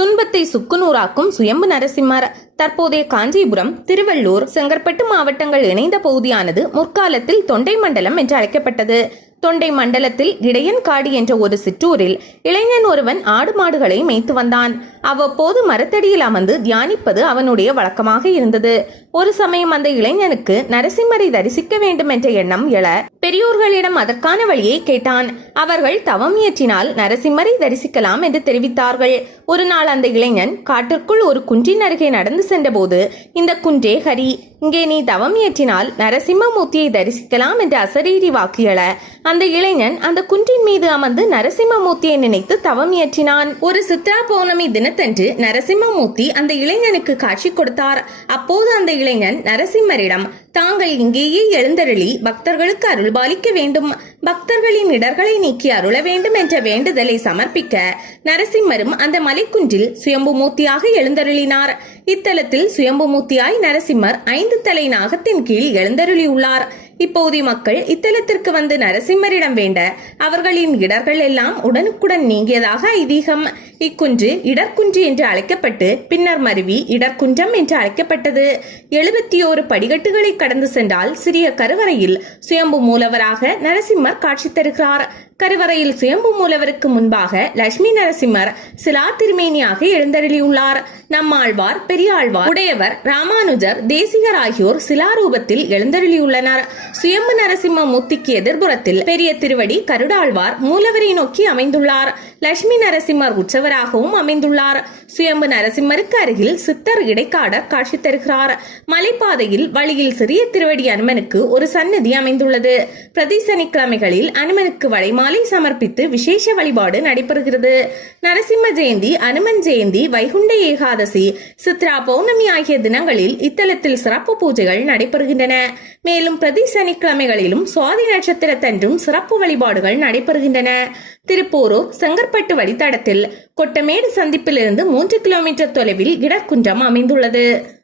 துன்பத்தை சுக்குநூறாக்கும் சுயம்பு நரசிம்மர். தற்போதைய காஞ்சிபுரம், திருவள்ளூர், செங்கற்பட்டு மாவட்டங்கள் இணைந்த பகுதியானது முற்காலத்தில் தொண்டை மண்டலம் என்று அழைக்கப்பட்டது. தொண்டை மண்டலத்தில் இடையன்காடு என்ற ஒரு சிற்றூரில் இளைஞன் ஒருவன் ஆடு மாடுகளை மேய்த்து வந்தான். அவ்வப்போது மரத்தடியில் அமர்ந்து தியானிப்பது அவனுடைய வழக்கமாக இருந்தது. ஒரு சமயம் அந்த இளைஞனுக்கு நரசிம்மரை தரிசிக்க வேண்டும் என்ற எண்ணம் எழ பெரியோர்களிடம் அதற்கான வழியை கேட்டான். அவர்கள் தவம் இயற்றினால் நரசிம்மரை தரிசிக்கலாம் என்று தெரிவித்தார்கள். ஒரு நாள் அந்த இளைஞன் காட்டிற்குள் ஒரு குன்றின் அருகே நடந்து சென்றபோது, இந்த குன்றே ஹரி, இங்கே நீ தவம் இயற்றினால் நரசிம்மமூர்த்தியை தரிசிக்கலாம் என்று அசரீரி வாக்கு எழ அந்த இளைஞன் அந்த குன்றின் மீது அமர்ந்து நரசிம்மமூர்த்தியை நினைத்து தவம் இயற்றினான். ஒரு சித்ரா பௌர்ணமி தினத்தன்று நரசிம்மமூர்த்தி அந்த இளைஞனுக்கு காட்சி கொடுத்தார். அப்போது அந்த இளைஞன் நரசிம்மரிடம், தாங்கள் இங்கேயே எழுந்தருளி பக்தர்களுக்கு அருள்பாலிக்க வேண்டும், பக்தர்களின் இடர்களை நீக்கி அருள வேண்டும் என்ற வேண்டுதலை சமர்ப்பிக்க நரசிம்மரும் அந்த மலைக்குன்றில் சுயம்புமூர்த்தியாக எழுந்தருளினார். இத்தலத்தில் சுயம்புமூர்த்தியாய் நரசிம்மர் 5 தலை நாகத்தின் கீழ் எழுந்தருளியுள்ளார். இப்போது மக்கள் இத்தலத்திற்கு வந்து நரசிம்மரிடம் வேண்ட அவர்களின் இடர்கள் எல்லாம் உடனுக்குடன் நீங்கியதாக ஐதீகம். இக்குன்று இடர்குன்று என்று அழைக்கப்பட்டு பின்னர் மருவி இடர்குன்றம் என்று அழைக்கப்பட்டது. 71 படிக்கட்டுகளை கடந்து சென்றால் சிறிய கருவறையில் சுயம்பு மூலவராக நரசிம்மர் காட்சி தருகிறார். கருவறையில் சுயம்பு மூலவருக்கு முன்பாக லட்சுமி நரசிம்மர் சிலா திருமேனியாக எழுந்தருளியுள்ளார். நம்மாழ்வார், பெரியாழ்வார், உடையவர், ராமானுஜர், தேசிகர் ஆகியோர் சிலாரூபத்தில் எழுந்தருளியுள்ளனர். சுயம்பு நரசிம்ம மூர்த்திக்கு எதிர்புறத்தில் பெரிய திருவடி கருடாழ்வார் மூலவரை நோக்கி அமைந்துள்ளார். லட்சுமி நரசிம்மர் உற்சவராகவும் அமைந்துள்ளார். சுயம்பு நரசிம்மருக்கு அருகில் சித்தர் இடைக்காடர் காட்சி தருகிறார். மலைப்பாதையில் வழியில் சிறிய திருவடி அனுமனுக்கு ஒரு சன்னதி அமைந்துள்ளது. பிரதி சனிக்கிழமைகளில் அனுமனுக்கு வளைமாலை சமர்ப்பித்து விசேஷ வழிபாடு நடைபெறுகிறது. நரசிம்ம ஜெயந்தி, அனுமன் ஜெயந்தி, வைகுண்ட ஏகாதசி, சித்ரா பௌர்ணமி ஆகிய தினங்களில் இத்தலத்தில் சிறப்பு பூஜைகள் நடைபெறுகின்றன. மேலும் பிரதி சனிக்கிழமைகளிலும் சுவாதி நட்சத்திரத்தன்றும் சிறப்பு வழிபாடுகள் நடைபெறுகின்றன. திருப்போரூர் செங்கற்பட்டு வழித்தடத்தில் கொட்டமேடு சந்திப்பிலிருந்து 3 கிலோமீட்டர் தொலைவில் இடர்குன்றம் அமைந்துள்ளது.